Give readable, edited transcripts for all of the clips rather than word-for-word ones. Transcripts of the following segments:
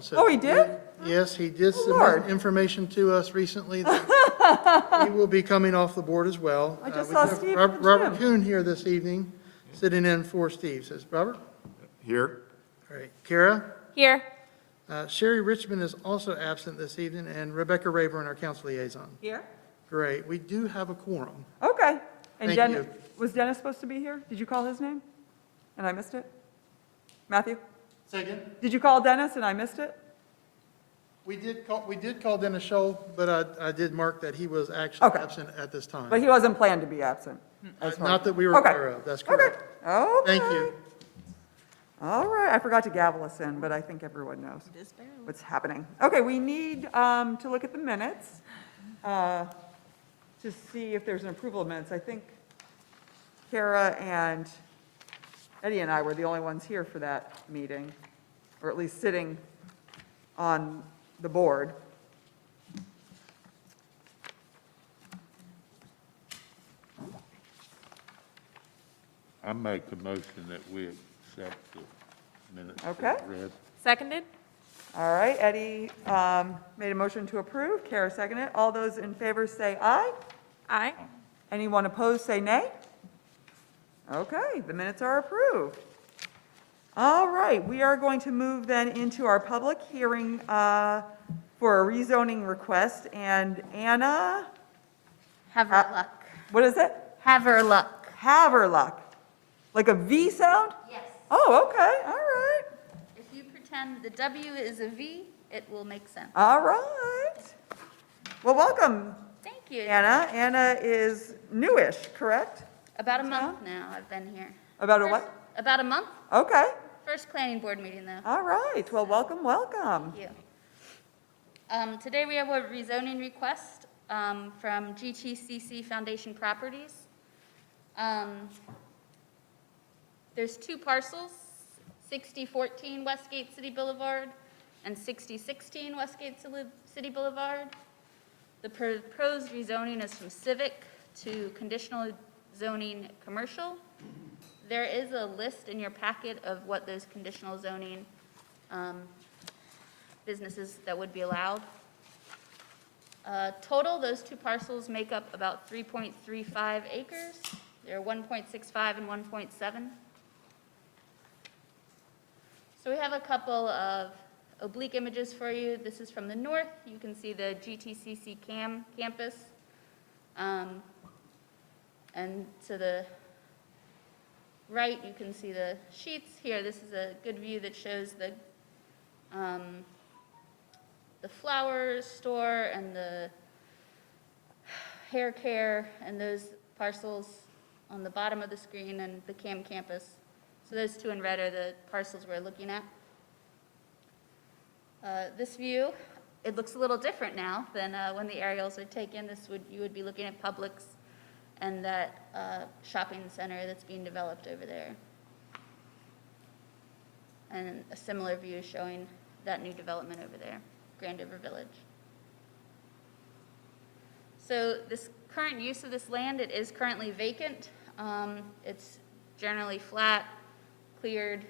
So Oh, he did? Yes, he did Oh, submit Lord. information to us recently that he will be coming off the board as well. I just We saw have Steve and Robert Jim. Kuhn here this evening, sitting in for Steve. Says, Robert? Here. All right. Kara? Here. Sherry Richmond is also absent this evening, and Rebecca Rayburn, our council liaison. Here? Great. We do have a quorum. Okay. And Thank you. was Dennis supposed to be here? Did you call his name? And I missed it? Matthew? Second. Did you call Dennis and I missed it? We did call Dennis Scholl, but I did mark that he was actually Okay. absent at this time. But he wasn't planned to be absent. as far Not as- that we were Okay. aware of. That's Okay. correct. Okay. Thank you. All right, I forgot to gavel us in, but I think everyone knows what's happening. Okay, we need to look at the minutes to see if there's an approval of minutes. I think Kara and Eddie and I were the only ones here for that meeting, or at least sitting on the board. I make a motion that we accept the minutes as Okay. read. Seconded? All right, Eddie made a motion to approve, Kara seconded. All those in favor say aye. Aye. Anyone opposed, say nay. Okay, the minutes are approved. All right, we are going to move then into our public hearing for a rezoning request, and Anna, Haverluck. what is it? Haverluck. Haverluck, like a V sound? Yes. Oh, okay, all right, If you pretend the W is a V, it will make sense. all right. Well, welcome, Thank you. Anna. Anna is newish, correct? About a month now I've been here. About a First- what? About a month. Okay, First planning board meeting though. all right, well, welcome, welcome. Thank you. Today we have a rezoning request from GTCC Foundation Properties. There's two parcels, 6014 Westgate City Boulevard and 6016 Westgate City Boulevard. The proposed rezoning is from civic to conditional zoning commercial. There is a list in your packet of what those conditional zoning businesses that would be allowed. Total, those two parcels make up about 3.35 acres. They're 1.65 and 1.7. So we have a couple of oblique images for you. This is from the north. You can see the GTCC campus. And to the right, you can see the sheets here. This is a good view that shows the flower store and the hair care and those parcels on the bottom of the screen and the campus. So those two in red are the parcels we're looking at. This view, it looks a little different now than when the aerials are taken. You would be looking at Publix and that shopping center that's being developed over there. And a similar view showing that new development over there, Grandover Village. So this current use of this land, it is currently vacant. It's generally flat, cleared.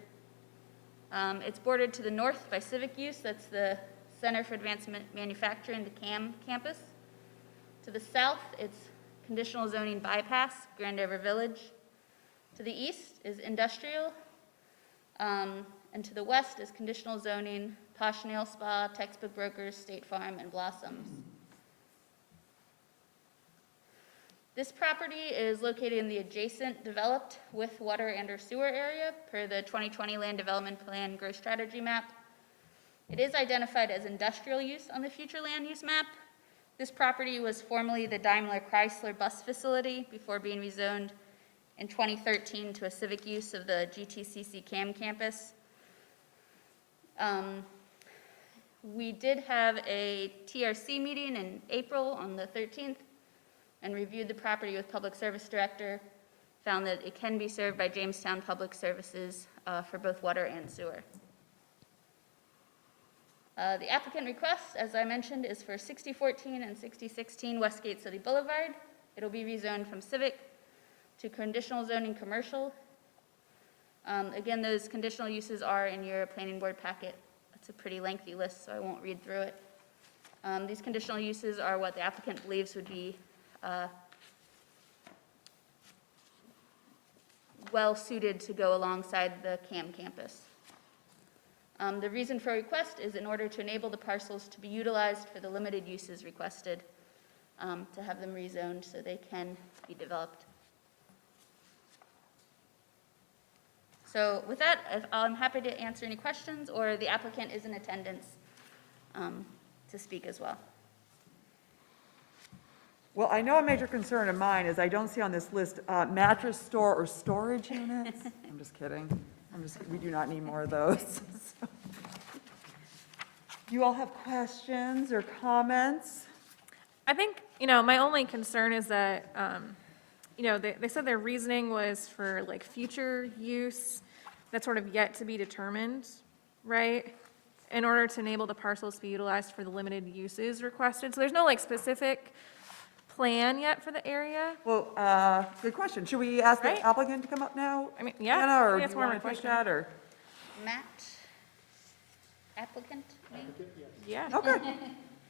It's bordered to the north by civic use. That's the Center for Advanced Manufacturing, the CAM campus. To the south, it's conditional zoning bypass, Grandover Village. To the east is industrial. And to the west is conditional zoning, Posh Nail Spa, Textbook Brokers, State Farm, and Blossoms. This property is located in the adjacent developed with water and or sewer area per the 2020 Land Development Plan Growth Strategy Map. It is identified as industrial use on the future land use map. This property was formerly the Daimler Chrysler bus facility before being rezoned in 2013 to a civic use of the GTCC CAM campus. We did have a TRC meeting in April on the 13th and reviewed the property with Public Service Director, found that it can be served by Jamestown Public Services for both water and sewer. The applicant request, as I mentioned, is for 6014 and 6016 Westgate City Boulevard. It'll be rezoned from civic to conditional zoning commercial. Again, those conditional uses are in your planning board packet. It's a pretty lengthy list, so I won't read through it. These conditional uses are what the applicant believes would be well-suited to go alongside the CAM campus. The reason for request is in order to enable the parcels to be utilized for the limited uses requested, to have them rezoned so they can be developed. So with that, I'm happy to answer any questions, or the applicant is in attendance to speak as well. Well, I know a major concern of mine is I don't see on this list mattress store or storage units. I'm just kidding. We do not need more of those. Do you all have questions or comments? I think, my only concern is that, they said their reasoning was for like future use that's sort of yet to be determined, right? In order to enable the parcels to be utilized for the limited uses requested. So there's no like specific plan yet for the area? Well, good question. Should we ask the Right? applicant to come up now? I mean, yeah, Anna, or I do guess you more of want a to take question. that, or? Matt, applicant, me? Yeah. Okay.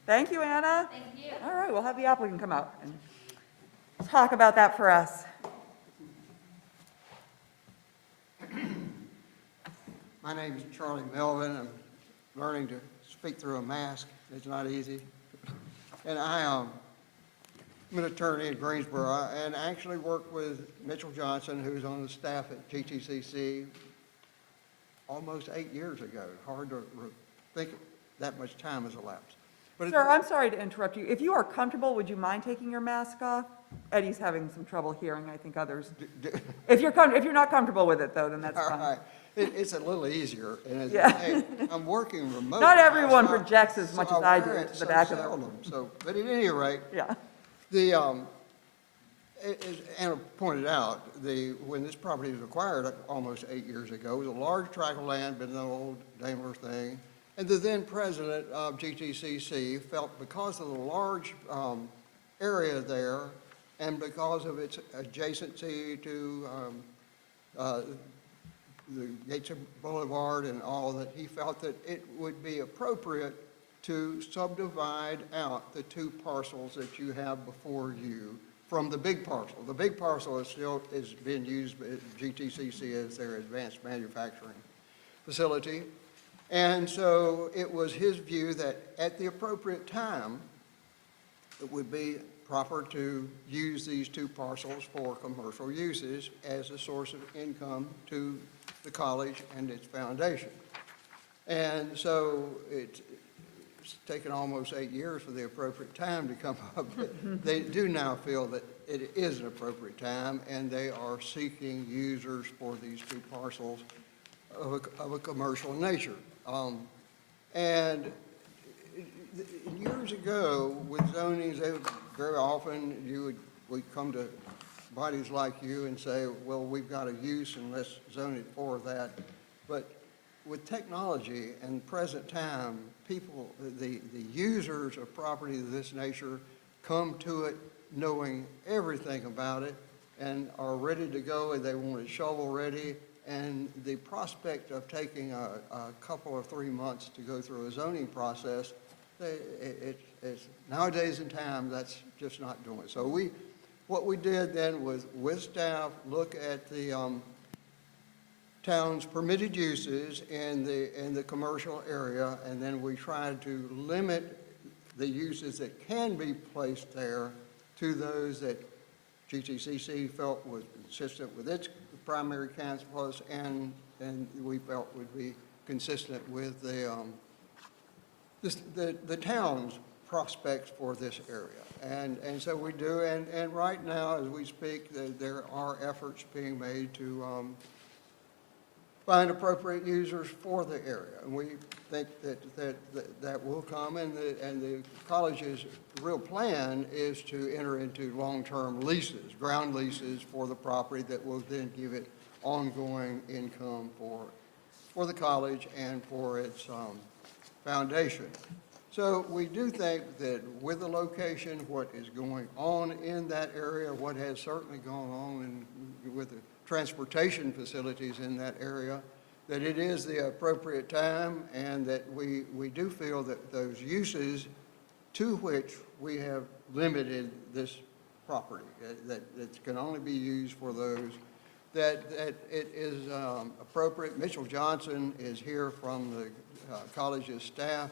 Thank you, Anna. Thank you. All right, we'll have the applicant come up and talk about that for us. My name is Charlie Melvin. I'm learning to speak through a mask. It's not easy. And I'm an attorney in Greensboro, and I actually worked with Mitchell Johnson, who's on the staff at GTCC, almost 8 years ago. Hard to think that much time has elapsed. But Sir, I'm sorry to interrupt you. If you are comfortable, would you mind taking your mask off? Eddie's having some trouble hearing, I think others. If you're not comfortable with it, though, then that's all fine. right. It's a little easier. And as Yeah. hey, I'm working remote. Not now, everyone so projects as much as I do wear to it the so back of their. seldom. So, but at any rate, Yeah. As Anna pointed out, when this property was acquired almost 8 years ago, it was a large tract of land, been an old Daimler thing. And the then president of GTCC felt because of the large area there and because of its adjacency to the Gates Boulevard and all, that he felt that it would be appropriate to subdivide out the two parcels that you have before you from the big parcel. The big parcel is being used by GTCC as their advanced manufacturing facility. And so it was his view that at the appropriate time, it would be proper to use these two parcels for commercial uses as a source of income to the college and its foundation. And so it's taken almost 8 years for the appropriate time to come up, but they do now feel that it is an appropriate time, and they are seeking users for these two parcels of a commercial nature. And years ago, with zonings, very often we'd come to bodies like you and say, well, we've got a use and let's zone it for that. But with technology and present time, people, the users of property of this nature come to it knowing everything about it and are ready to go, and they want it shovel ready. And the prospect of taking a couple or 3 months to go through a zoning process, it's nowadays in time, that's just not doing it. So what we did then was, with staff, look at the town's permitted uses in the commercial area, and then we tried to limit the uses that can be placed there to those that GTCC felt was consistent with its primary campus and we felt would be consistent with the town's prospects for this area. And so we do, and right now, as we speak, there are efforts being made to find appropriate users for the area. And we think that will come, and the college's real plan is to enter into long-term leases, ground leases for the property that will then give it ongoing income for the college and for its foundation. So we do think that with the location, what is going on in that area, what has certainly gone on with the transportation facilities in that area, that it is the appropriate time, and that we do feel that those uses to which we have limited this property, that it can only be used for those, that it is appropriate. Mitchell Johnson is here from the college's staff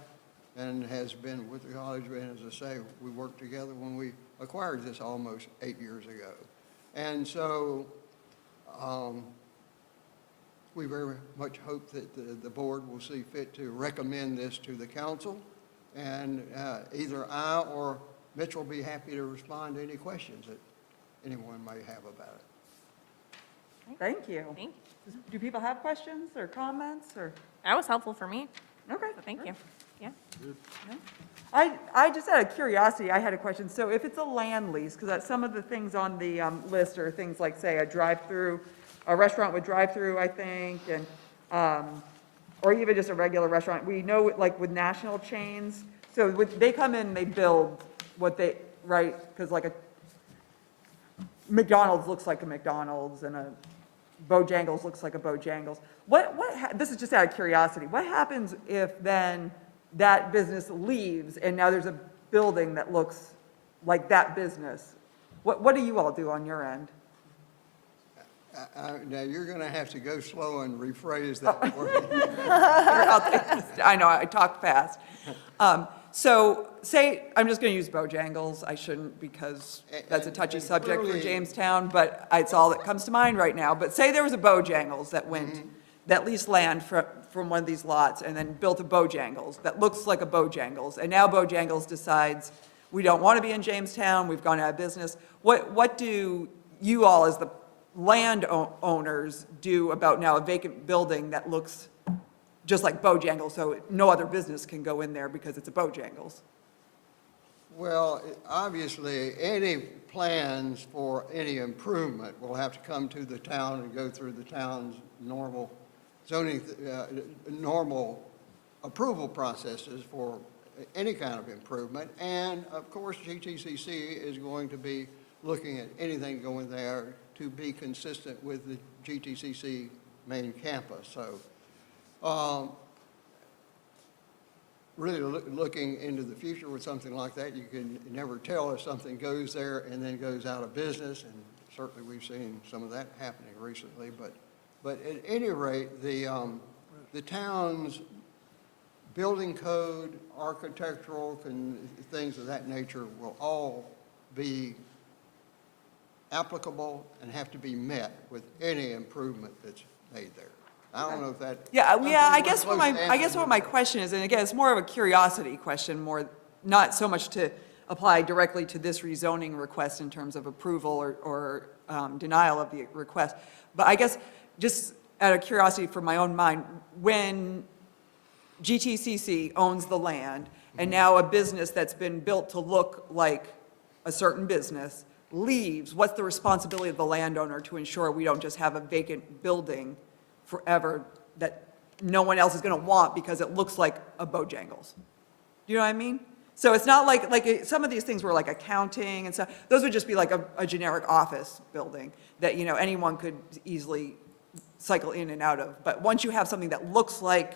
and has been with the college, and as I say, we worked together when we acquired this almost 8 years ago. And so we very much hope that the board will see fit to recommend this to the council, and either I or Mitch will be happy to respond to any questions that anyone may have about it. Thank you. Thank Do people have questions or comments, or? That was helpful for me, Okay. so thank you. Yeah. I just out of curiosity, I had a question. So if it's a land lease, because some of the things on the list are things like, say, a drive-through, a restaurant with drive-through, I think, and, or even just a regular restaurant. We know, like, with national chains, so they come in, they build what they, right? Because like a McDonald's looks like a McDonald's, and a Bojangles looks like a Bojangles. This is just out of curiosity. What happens if then that business leaves and now there's a building that looks like that business? What do you all do on your end? Now, you're going to have to go slow and rephrase that word. I know, I talk fast. So say, I'm just going to use Bojangles. I shouldn't, because that's a touchy subject for clearly- Jamestown, but it's all that comes to mind right now. But say there was a Bojangles that went, that leased land from one of these lots and then built a Bojangles that looks like a Bojangles. And now Bojangles decides, we don't want to be in Jamestown, we've gone out of business. What do you all, as the landowners, do about now a vacant building that looks just like Bojangles, so no other business can go in there because it's a Bojangles? Well, obviously, any plans for any improvement will have to come to the town and go through the town's normal zoning, normal approval processes for any kind of improvement. And of course, GTCC is going to be looking at anything going there to be consistent with the GTCC main campus. So really looking into the future with something like that, you can never tell if something goes there and then goes out of business, and certainly we've seen some of that happening recently. But at any rate, the town's building code, architectural, things of that nature will all be applicable and have to be met with any improvement that's made there. I don't know if that. Yeah, I guess Close what my question is, and again, it's more of a curiosity question, more, not so much to apply directly to this rezoning request in terms of approval or denial of the request. But I guess, just out of curiosity for my own mind, when GTCC owns the land, and now a business that's been built to look like a certain business leaves, what's the responsibility of the landowner to ensure we don't just have a vacant building forever that no one else is going to want because it looks like a Bojangles? Do you know what I mean? So it's not like some of these things were like accounting and stuff. Those would just be like a generic office building that, you know, anyone could easily cycle in and out of. But once you have something that looks like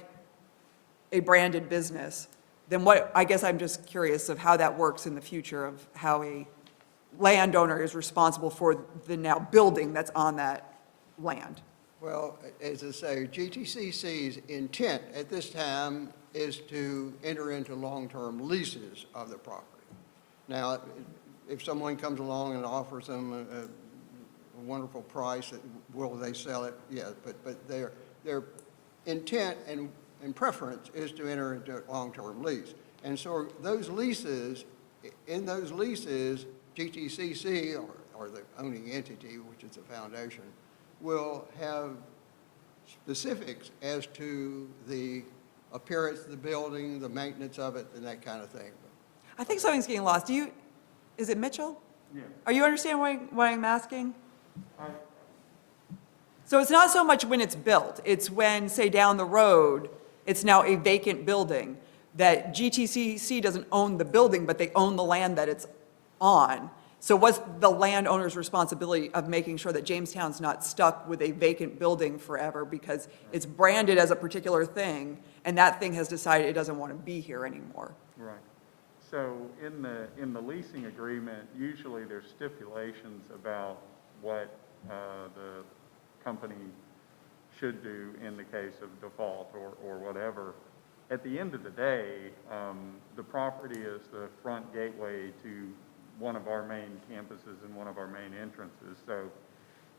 a branded business, then I guess I'm just curious of how that works in the future, of how a landowner is responsible for the now building that's on that land. Well, as I say, GTCC's intent at this time is to enter into long-term leases of the property. Now, if someone comes along and offers them a wonderful price, will they sell it? Yeah, but their intent and preference is to enter into a long-term lease. And so those leases, in those leases, GTCC, or the owning entity, which is the foundation, will have specifics as to the appearance of the building, the maintenance of it, and that kind of thing. I think something's getting lost. Is it Mitchell? Yeah. Are you understanding what I'm asking? So it's not so much when it's built, it's when, say, down the road, it's now a vacant building, that GTCC doesn't own the building, but they own the land that it's on. So what's the landowner's responsibility of making sure that Jamestown's not stuck with a vacant building forever because it's branded as a particular thing, and that thing has decided it doesn't want to be here anymore? Right. So in the leasing agreement, usually there's stipulations about what the company should do in the case of default or whatever. At the end of the day, the property is the front gateway to one of our main campuses and one of our main entrances. So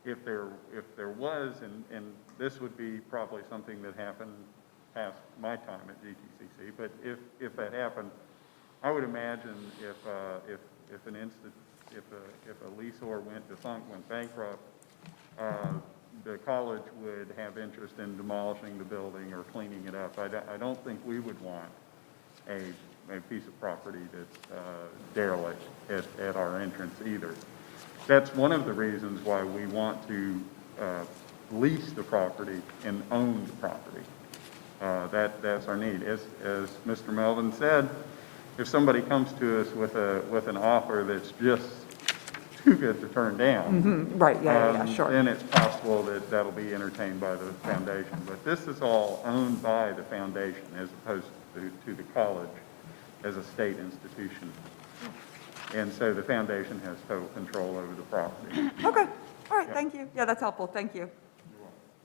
if there was, and this would be probably something that happened past my time at GTCC, but if that happened, I would imagine if a leaseor went defunct, went bankrupt, the college would have interest in demolishing the building or cleaning it up. I don't think we would want a piece of property that's derelict at our entrance either. That's one of the reasons why we want to lease the property and own the property. That's our need. As Mr. Melvin said, if somebody comes to us with an offer that's just too good to turn down, Right, yeah, sure. then it's possible that that'll be entertained by the foundation. But this is all owned by the foundation as opposed to the college as a state institution. And so the foundation has total control over the property. Okay, all right, thank you. Yeah, that's helpful, thank you.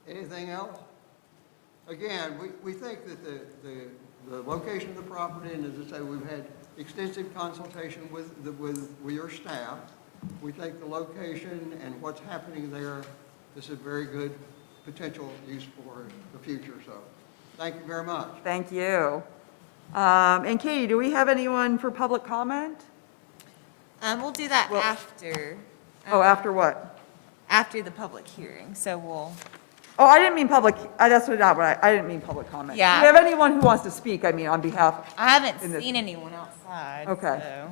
Anything else? Again, we think that the location of the property, and as I say, we've had extensive consultation with your staff. We think the location and what's happening there is a very good potential use for the future. So thank you very much. Thank you. And Katie, do we have anyone for public comment? We'll do that Well- after, Oh, after what? after the public hearing, so we'll, Oh, I didn't mean public, that's not what I didn't mean public comment. Yeah. Do you have anyone who wants to speak, I mean, on behalf, I haven't In this- seen anyone outside, Okay. so.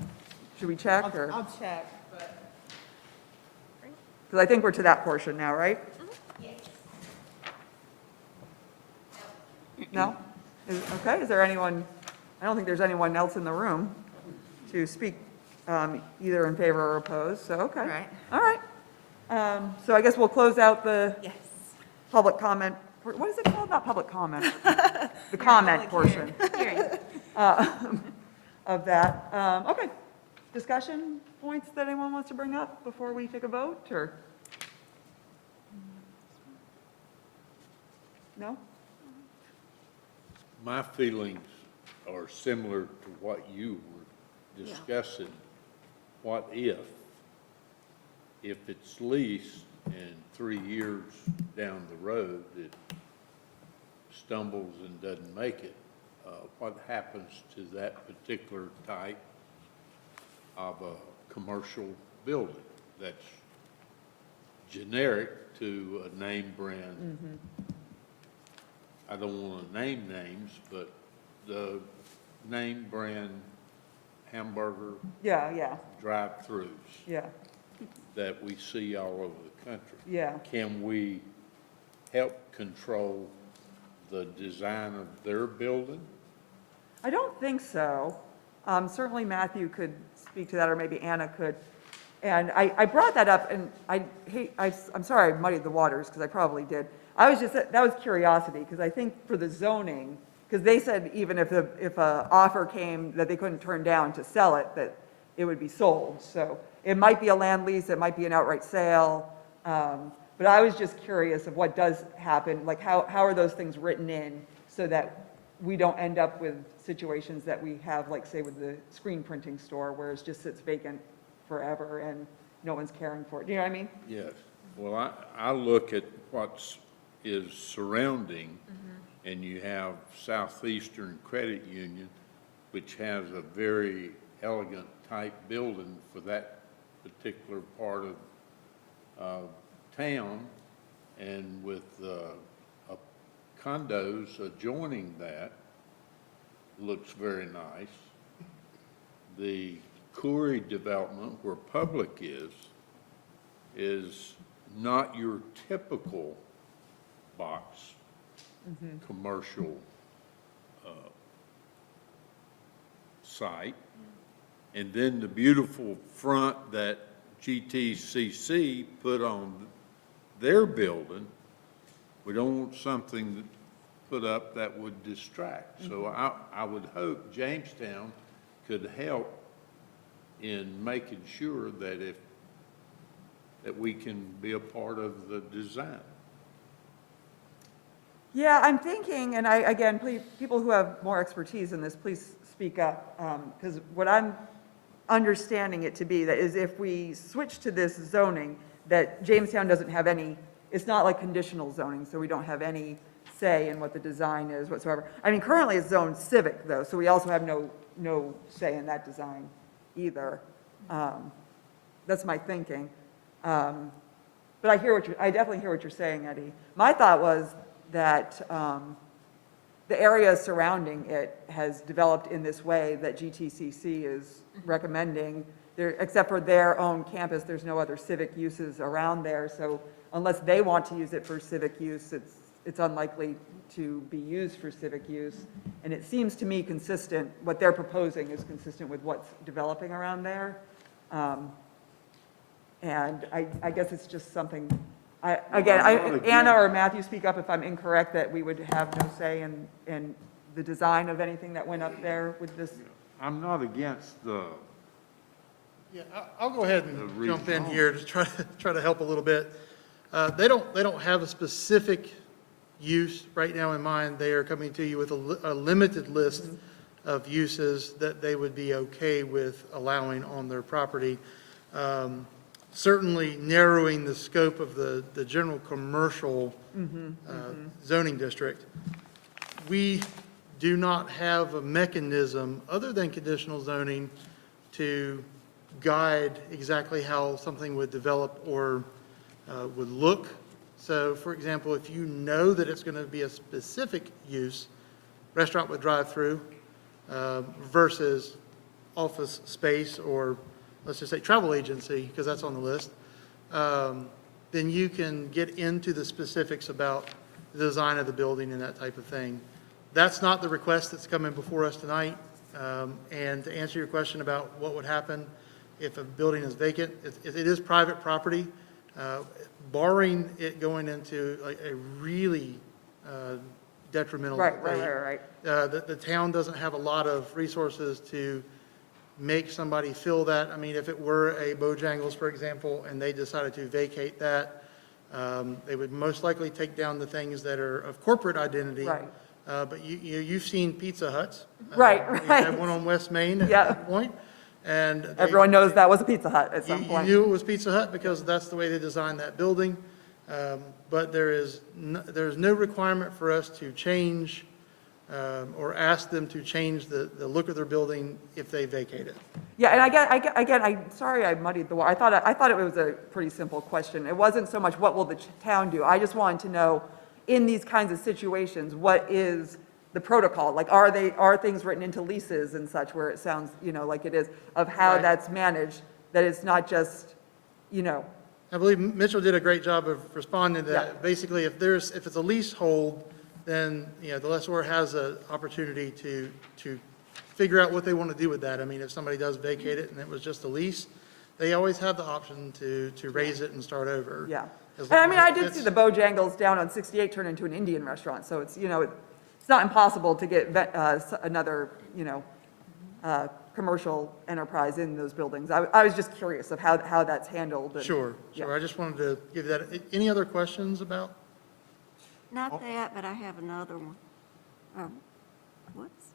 should we check, or? I'll check, but. Because I think we're to that portion now, right? No? Okay, is there anyone, I don't think there's anyone else in the room to speak either in favor or opposed, so, okay. Right. All right. So I guess we'll close out the Yes. public comment, what is it called? Not public comment. The comment portion Hearing. of that. Okay. Discussion points that anyone wants to bring up before we take a vote, or? No? My feelings are similar to what you were discussing. What if it's leased and 3 years down the road it stumbles and doesn't make it? What happens to that particular type of a commercial building that's generic to a name brand? I don't want to name names, but the name brand hamburger Yeah, drive-throughs yeah, that we see all over the country. yeah. Can we help control the design of their building? I don't think so. Certainly Matthew could speak to that, or maybe Anna could. And I brought that up, and I'm sorry I muddied the waters, because I probably did. I was just, that was curiosity, because I think for the zoning, because they said even if a offer came that they couldn't turn down to sell it, that it would be sold. So it might be a land lease, it might be an outright sale. But I was just curious of what does happen, like how are those things written in so that we don't end up with situations that we have, like say with the screen printing store, where it just sits vacant forever and no one's caring for it. Do you know what I mean? Yes. Well, I look at what's is surrounding, and you have Southeastern Credit Union, which has a very elegant type building for that particular part of town, and with condos adjoining that, looks very nice. The Corey development where Public is not your typical box commercial site. And then the beautiful front that GTCC put on their building. We don't want something that put up that would distract. So I would hope Jamestown could help in making sure that that we can be a part of the design. Yeah, I'm thinking, and again, please, people who have more expertise in this, please speak up, because what I'm understanding it to be that is if we switch to this zoning, that Jamestown doesn't have any, it's not like conditional zoning, so we don't have any say in what the design is whatsoever. I mean, currently it's zoned civic though, so we also have no say in that design either. That's my thinking. But I definitely hear what you're saying, Eddie. My thought was that the area surrounding it has developed in this way that GTCC is recommending. There, except for their own campus, there's no other civic uses around there. So unless they want to use it for civic use, it's unlikely to be used for civic use. And it seems to me consistent, what they're proposing is consistent with what's developing around there. And I guess it's just something, Anna or Matthew, speak up if I'm incorrect, that we would have no say in the design of anything that went up there with this. I'm not against the, Yeah, I'll go ahead and jump in here to try to help a little bit. They don't have a specific use right now in mind. They are coming to you with a limited list of uses that they would be okay with allowing on their property. Certainly narrowing the scope of the general commercial zoning district. We do not have a mechanism other than conditional zoning to guide exactly how something would develop or would look. So, for example, if you know that it's going to be a specific use, restaurant with drive-through versus office space, or let's just say travel agency, because that's on the list, then you can get into the specifics about the design of the building and that type of thing. That's not the request that's coming before us tonight. And to answer your question about what would happen if a building is vacant, it is private property. Barring it going into like a really detrimental Right. the town doesn't have a lot of resources to make somebody feel that. I mean, if it were a Bojangles, for example, and they decided to vacate that, they would most likely take down the things that are of corporate identity. Right. But you've seen Pizza Huts. Right. We had one on West Main at Yeah. that point. And Everyone knows that was a Pizza Hut at some you point. knew it was Pizza Hut because that's the way they designed that building. But there's no requirement for us to change or ask them to change the look of their building if they vacate it. Yeah, and again, I'm sorry I muddied the water. I thought it was a pretty simple question. It wasn't so much what will the town do. I just wanted to know, in these kinds of situations, what is the protocol? Like, are things written into leases and such where it sounds, like it is, of how Right. that's managed, that it's not just, I believe Mitchell did a great job of responding to that. Yeah. Basically, if it's a leasehold, then, the lessor has an opportunity to figure out what they want to do with that. I mean, if somebody does vacate it and it was just a lease, they always have the option to raise it and start over. yeah. As And I long mean, as I did it's- see the Bojangles down on 68 turn into an Indian restaurant, so it's, it's not impossible to get another, commercial enterprise in those buildings. I was just curious of how that's handled. and- Sure. Yeah. I just wanted to give that. Any other questions about? Not that, but I have another one. Whoops.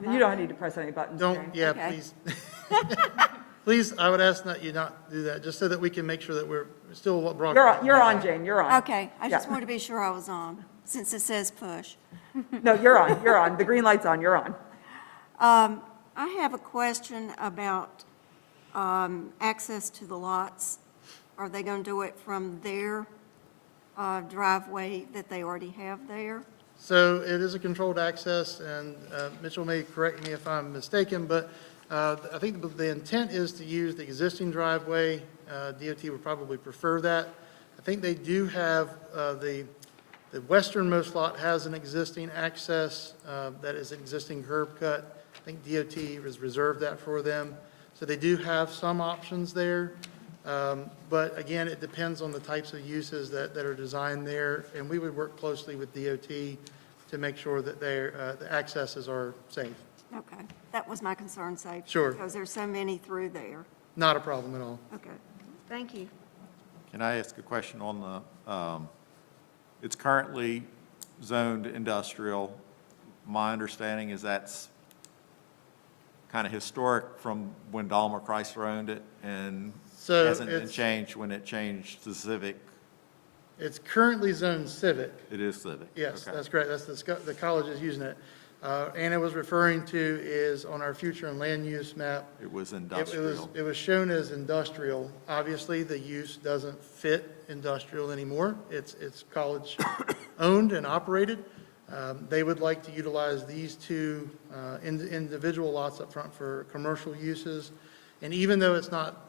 You don't need to press any buttons. Don't, Jane. yeah, Okay. please. Please, I would ask that you not do that, just so that we can make sure that we're still broadcasting. You're on, Jane, you're on. Okay, I just Yeah. wanted to be sure I was on, since it says push. No, you're on. The green light's on, you're on. I have a question about access to the lots. Are they going to do it from their driveway that they already have there? So it is a controlled access, and Mitchell may correct me if I'm mistaken, but I think the intent is to use the existing driveway. DOT would probably prefer that. I think they do have, the westernmost lot has an existing access that is an existing curb cut. I think DOT has reserved that for them. So they do have some options there. But again, it depends on the types of uses that are designed there, and we would work closely with DOT to make sure that the accesses are safe. Okay, that was my concern, safety. Sure. Because there's so many through there. Not a problem at all. Okay, thank you. Can I ask a question on the, it's currently zoned industrial. My understanding is that's kind of historic from when Dahlmer Chrysler owned it and So hasn't been it's- changed when it changed to Civic. It's currently zoned civic. It is Civic? Yes, Okay. that's correct. That's the college is using it. Anna was referring to is on our future and land use map. It was It industrial. was shown as industrial. Obviously, the use doesn't fit industrial anymore. It's college-owned and operated. They would like to utilize these two individual lots up front for commercial uses. And even though it's not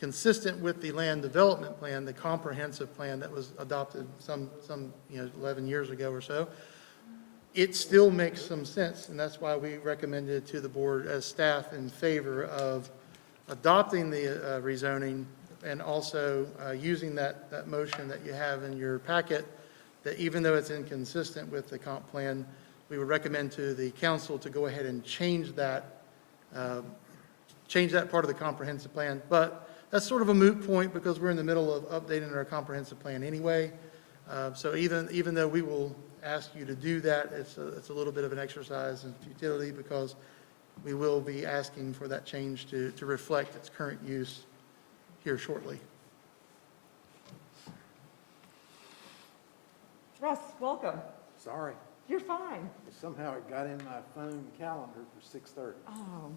consistent with the land development plan, the comprehensive plan that was adopted some 11 years ago or so, it still makes some sense, and that's why we recommended to the board as staff in favor of adopting the rezoning and also using that motion that you have in your packet, that even though it's inconsistent with the comp plan, we would recommend to the council to go ahead and change that part of the comprehensive plan. But that's sort of a moot point because we're in the middle of updating our comprehensive plan anyway. So even though we will ask you to do that, it's a little bit of an exercise in futility because we will be asking for that change to reflect its current use here shortly. Russ, welcome. Sorry, You're fine. somehow it got in my phone calendar for 6:30. Oh,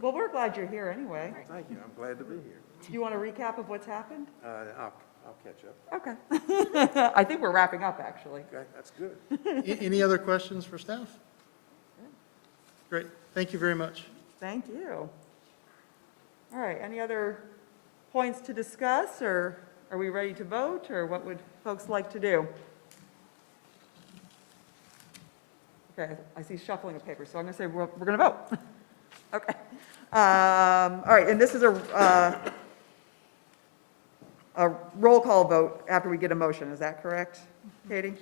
well, we're glad you're here anyway. Thank you, I'm glad to be here. Do you want a recap of what's happened? I'll catch up. Okay. I think we're wrapping up, actually. Okay, that's good. Any other questions for staff? Great, thank you very much. Thank you. All right, any other points to discuss, or are we ready to vote, or what would folks like to do? Okay, I see shuffling of papers, so I'm going to say we're going to vote. Okay. All right, and this is a roll call vote after we get a motion, is that correct, Katie?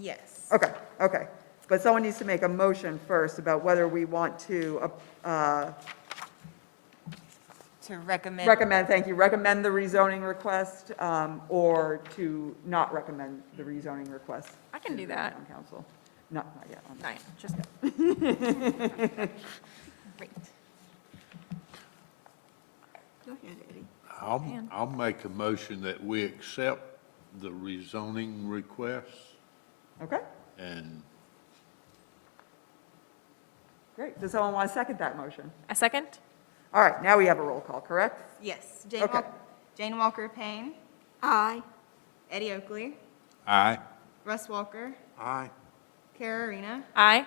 Yes. Okay, okay. But someone needs to make a motion first about whether we want to To recommend. thank you, recommend the rezoning request, or to not recommend the rezoning request. I can do to the that. town council. Not yet. Not yet, just, great. Go ahead, Eddie. I'll make a motion that we accept the rezoning request Okay, and great. Does someone want to second that motion? A second? All right, now we have a roll call, correct? Yes. Okay. Jane Walker Payne, Aye. Eddie Oakley, aye. Russ Walker, Aye. Kara Arena, Aye.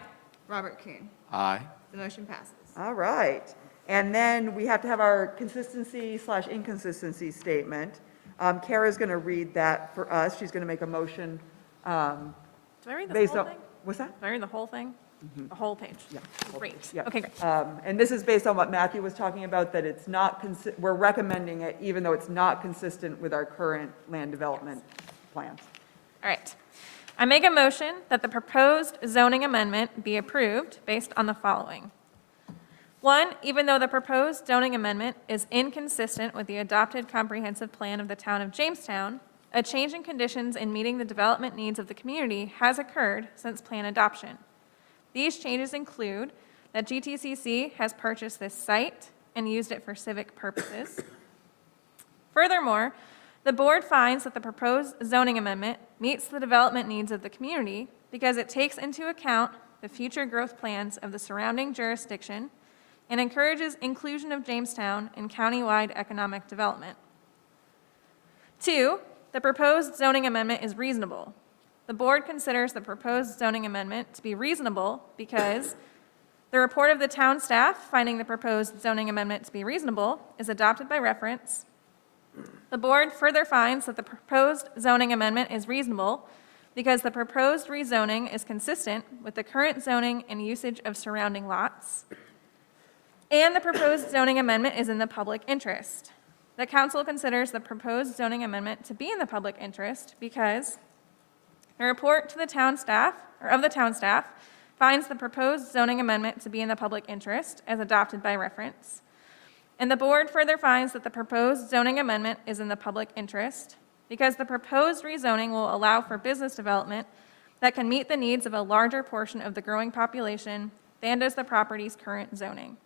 Robert Kuhn. Aye. The motion passes. All right. And then we have to have our consistency/inconsistency statement. Kara's going to read that for us. She's going to make a motion Do I read the based whole on, thing? what's that? Do I read the whole thing? The whole page? Yeah. Great. Yeah. Okay, great. And this is based on what Matthew was talking about, that it's not, we're recommending it even though it's not consistent with our current land development plans. All right. I make a motion that the proposed zoning amendment be approved based on the following. One, even though the proposed zoning amendment is inconsistent with the adopted comprehensive plan of the town of Jamestown, a change in conditions in meeting the development needs of the community has occurred since plan adoption. These changes include that GTCC has purchased this site and used it for civic purposes. Furthermore, the board finds that the proposed zoning amendment meets the development needs of the community because it takes into account the future growth plans of the surrounding jurisdiction and encourages inclusion of Jamestown in countywide economic development. Two, the proposed zoning amendment is reasonable. The board considers the proposed zoning amendment to be reasonable because the report of the town staff finding the proposed zoning amendment to be reasonable is adopted by reference. The board further finds that the proposed zoning amendment is reasonable because the proposed rezoning is consistent with the current zoning and usage of surrounding lots. and the proposed zoning amendment is in the public interest. The council considers the proposed zoning amendment to be in the public interest because the report to the town staff, or of the town staff, finds the proposed zoning amendment to be in the public interest as adopted by reference. And the board further finds that the proposed zoning amendment is in the public interest because the proposed rezoning will allow for business development that can meet the needs of a larger portion of the growing population than does the property's current zoning.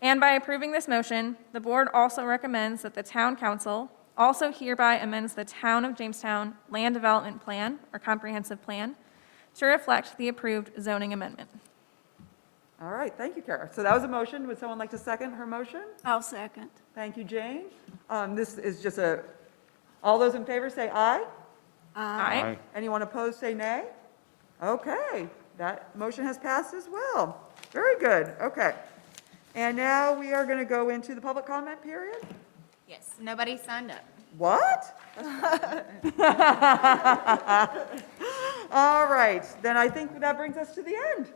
And by approving this motion, the board also recommends that the town council also hereby amends the Town of Jamestown Land Development Plan, or Comprehensive Plan, to reflect the approved zoning amendment. All right, thank you, Kara. So that was a motion. Would someone like to second her motion? I'll second. Thank you, Jane. This is just all those in favor say aye. Aye. Anyone opposed, say nay. Okay, that motion has passed as well. Very good, okay. And now we are going to go into the public comment period. Yes, nobody signed up. What? All right, then I think that brings us to the end.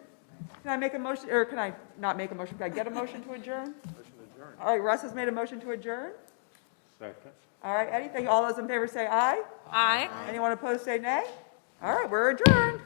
Can I make a motion, or can I not make a motion? Can I get a motion to adjourn? Motion to adjourn. All right, Russ has made a motion to adjourn. Second. All right, Eddie, all those in favor say aye. Aye. Anyone opposed, say nay. All right, we're adjourned.